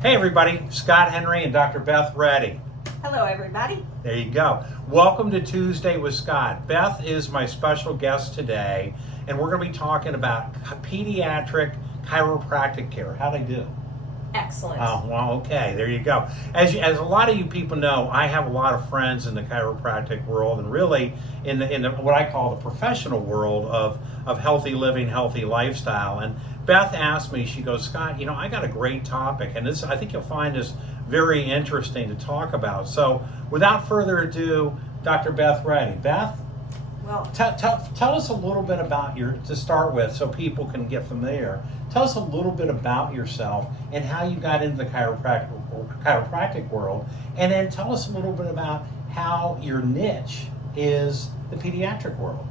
Hey everybody, Scott Henry and Dr. Beth Reddy. Hello everybody. There you go. Welcome to Tuesday with Scott. Beth is my special guest today, and we're going to be talking about pediatric chiropractic care. How'd I do? Excellent. Oh, well, okay, there you go. As a lot of you people know, I have a lot of friends in the chiropractic world, and really in the what I call the professional world of healthy living, healthy lifestyle. And Beth asked me, she goes, Scott, I got a great topic, and I think you'll find this very interesting to talk about. So without further ado, Dr. Beth Reddy. Beth? Well, Tell us a little bit about to start with, so people can get familiar. Tell us a little bit about yourself and how you got into the chiropractic world, and then tell us a little bit about how your niche is the pediatric world.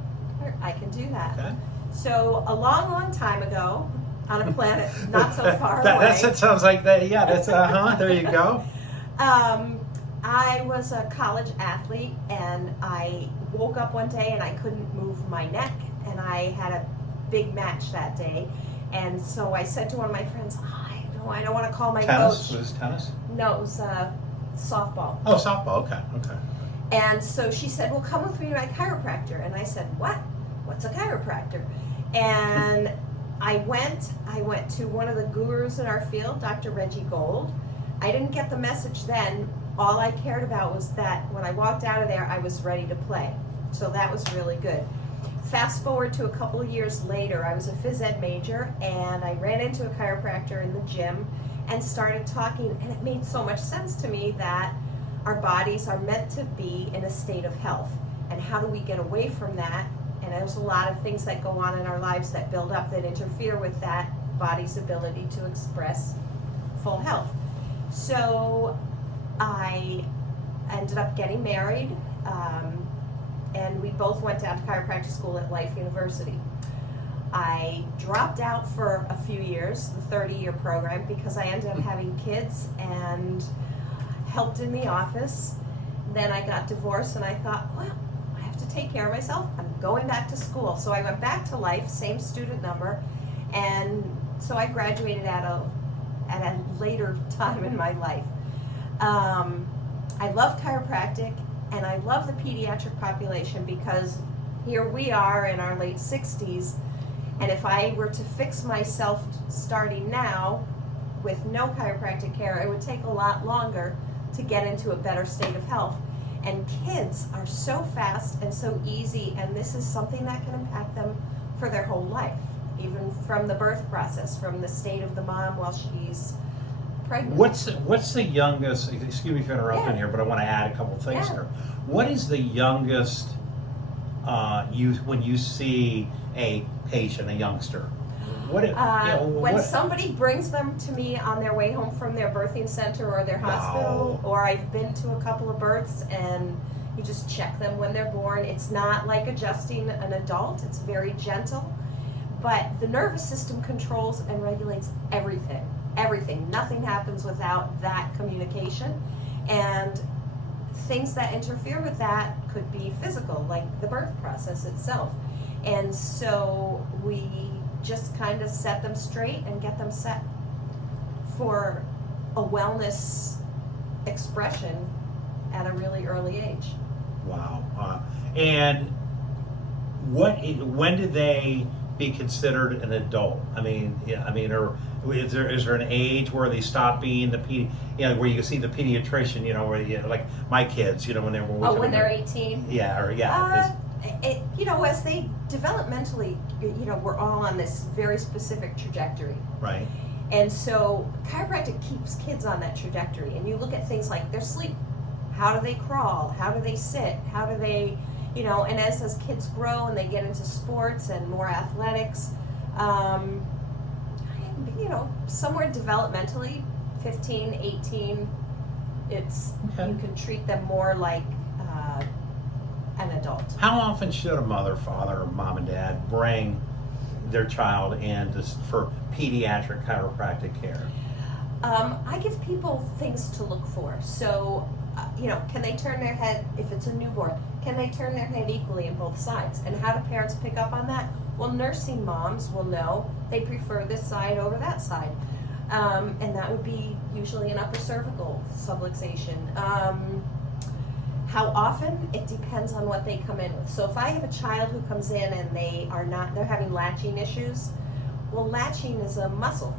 I can do that. Okay. So a long, long time ago, on a planet not so far away. That sounds like that. Yeah, that's there you go. I was a college athlete, and I woke up one day and I couldn't move my neck, and I had a big match that day. And so I said to one of my friends, I don't want to call my Tennis? coach. Was this tennis? No, it was softball. Oh, softball. Okay. And so she said, well, come with me to my chiropractor. And I said, what? What's a chiropractor? And I went to one of the gurus in our field, Dr. Reggie Gold. I didn't get the message then. All I cared about was that when I walked out of there, I was ready to play. So that was really good. Fast forward to a couple of years later, I was a phys ed major, and I ran into a chiropractor in the gym and started talking, and it made so much sense to me that our bodies are meant to be in a state of health. And how do we get away from that? And there's a lot of things that go on in our lives that build up that interfere with that body's ability to express full health. So I ended up getting married, and we both went down to chiropractic school at Life University. I dropped out for a few years, the 30-year program, because I ended up having kids and helped in the office. Then I got divorced, and I thought, well, I have to take care of myself. I'm going back to school. So I went back to Life, same student number, and so I graduated at a later time in my life. I love chiropractic, and I love the pediatric population, because here we are in our late 60s, and if I were to fix myself starting now with no chiropractic care, it would take a lot longer to get into a better state of health. And kids are so fast and so easy, and this is something that can impact them for their whole life, even from the birth process, from the state of the mom while she's pregnant. What's the youngest, excuse me for interrupting here, but I want to add a couple of things here. What is the youngest when you see a patient, a youngster? When somebody brings them to me on their way home from their birthing center or their hospital, or I've been to a couple of births, and you just check them when they're born. It's not like adjusting an adult. It's very gentle. But the nervous system controls and regulates everything. Everything. Nothing happens without that communication. And things that interfere with that could be physical, like the birth process itself. And so we just kind of set them straight and get them set for a wellness expression at a really early age. Wow. And when did they be considered an adult? Or is there an age where they stop being where you can see the pediatrician, where like my kids, when they were when they're 18? Yeah. As they developmentally, we're all on this very specific trajectory. Right. And so chiropractic keeps kids on that trajectory. And you look at things like their sleep. How do they crawl? How do they sit? How do they, and as kids grow and they get into sports and more athletics, somewhere developmentally, 15, 18, it's okay. You can treat them more like an adult. How often should a mother, father, or mom and dad bring their child in for pediatric chiropractic care? I give people things to look for. So, can they turn their head, if it's a newborn, can they turn their head equally on both sides? And how do parents pick up on that? Well, nursing moms will know they prefer this side over that side. And that would be usually an upper cervical subluxation. How often? It depends on what they come in with. So if I have a child who comes in and they're having latching issues, well, latching is a muscle.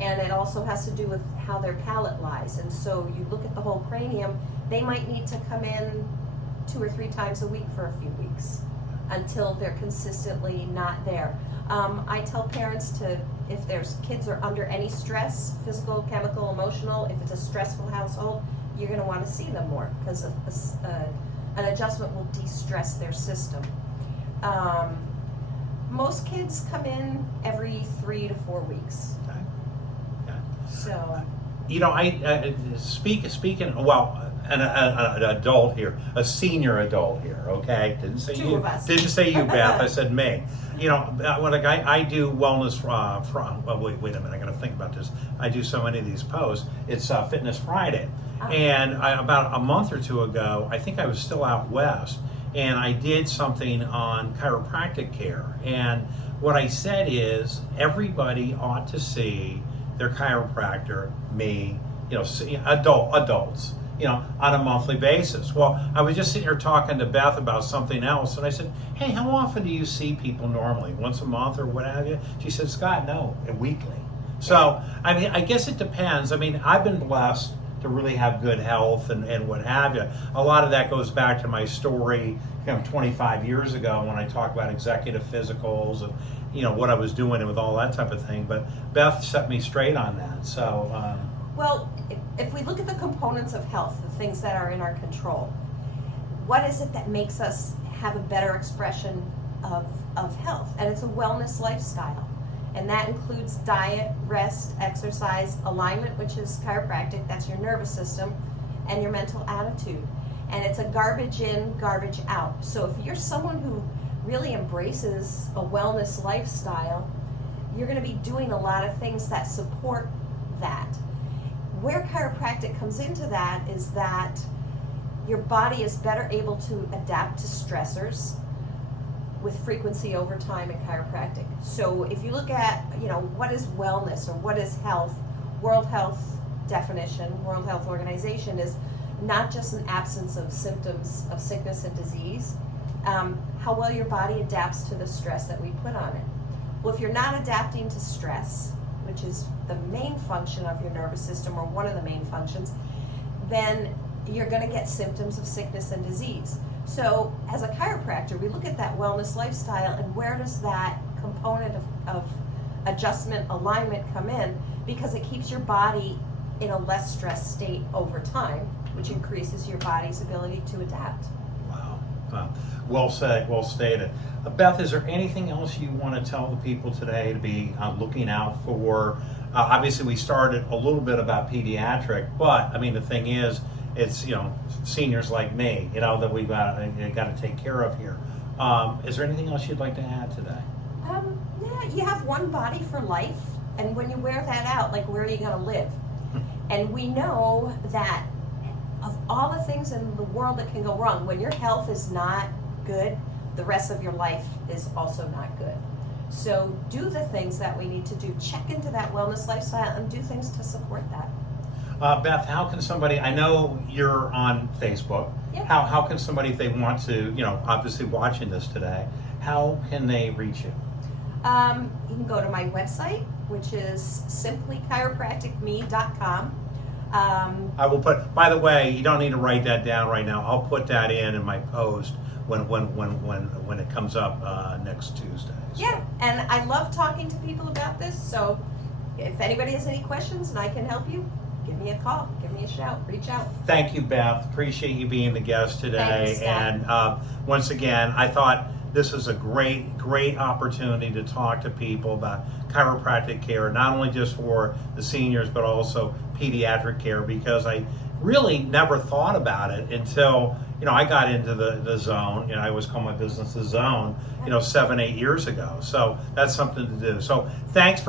And it also has to do with how their palate lies. And so you look at the whole cranium, they might need to come in 2 or 3 times a week for a few weeks until they're consistently not there. I tell parents if there's kids are under any stress, physical, chemical, emotional, if it's a stressful household, you're going to want to see them more because an adjustment will de-stress their system. Most kids come in every 3 to 4 weeks. Okay. Okay. So, I speaking. Well, an adult here, a senior adult here. Okay, didn't say Two you. of us. Didn't say you, Beth. I said me. When I do wellness from. Well, wait a minute. I got to think about this. I do so many of these posts. It's Fitness Friday, and about a month or 2 ago, I think I was still out west, and I did something on chiropractic care. And what I said is everybody ought to see their chiropractor, me, adults, on a monthly basis. Well, I was just sitting here talking to Beth about something else, and I said, hey, how often do you see people normally? Once a month or what have you? She said, Scott, no, weekly. So, I guess it depends. I've been blessed to really have good health and what have you. A lot of that goes back to my story 25 years ago when I talk about executive physicals and what I was doing and with all that type of thing. But Beth set me straight on that. So well, if we look at the components of health, the things that are in our control, what is it that makes us have a better expression of health? And it's a wellness lifestyle. And that includes diet, rest, exercise, alignment, which is chiropractic, that's your nervous system, and your mental attitude. And it's a garbage in, garbage out. So if you're someone who really embraces a wellness lifestyle, you're going to be doing a lot of things that support that. Where chiropractic comes into that is that your body is better able to adapt to stressors with frequency over time in chiropractic. So if you look at, what is wellness or what is health, World Health definition, World Health Organization is not just an absence of symptoms of sickness and disease, how well your body adapts to the stress that we put on it. Well, if you're not adapting to stress, which is the main function of your nervous system or one of the main functions, then you're going to get symptoms of sickness and disease. So as a chiropractor, we look at that wellness lifestyle and where does that component of adjustment, alignment come in, because it keeps your body in a less stressed state over time, which increases your body's ability to adapt. Wow. Well said, well stated. Beth, is there anything else you want to tell the people today to be looking out for? Obviously, we started a little bit about pediatric, but the thing is, it's seniors like me, that we've got to take care of here. Is there anything else you'd like to add today? Yeah, you have one body for life, and when you wear that out, where are you going to live? And we know that of all the things in the world that can go wrong, when your health is not good, the rest of your life is also not good. So do the things that we need to do. Check into that wellness lifestyle and do things to support that. Beth, how can somebody, I know you're on Facebook, Yeah. How can somebody, if they want to, obviously watching this today, how can they reach you? You can go to my website, which is simplychiropracticme.com. I will put, by the way, you don't need to write that down right now. I'll put that in my post when it comes up next Tuesday. So. Yeah, and I love talking to people about this, so if anybody has any questions and I can help you, give me a call, give me a shout, reach out. Thank you, Beth. Appreciate you being the guest today. Thanks, Scott. And once again, I thought this is a great opportunity to talk to people about chiropractic care, not only just for the seniors, but also pediatric care, because I really never thought about it until, I got into the zone. I always call my business the zone, 7-8 years ago. So that's something to do. So thanks,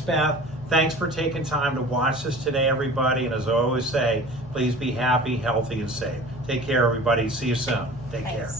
Beth. Thanks for taking time to watch this today, everybody. And as I always say, please be happy, healthy, and safe. Take care, everybody. See you soon. Take care.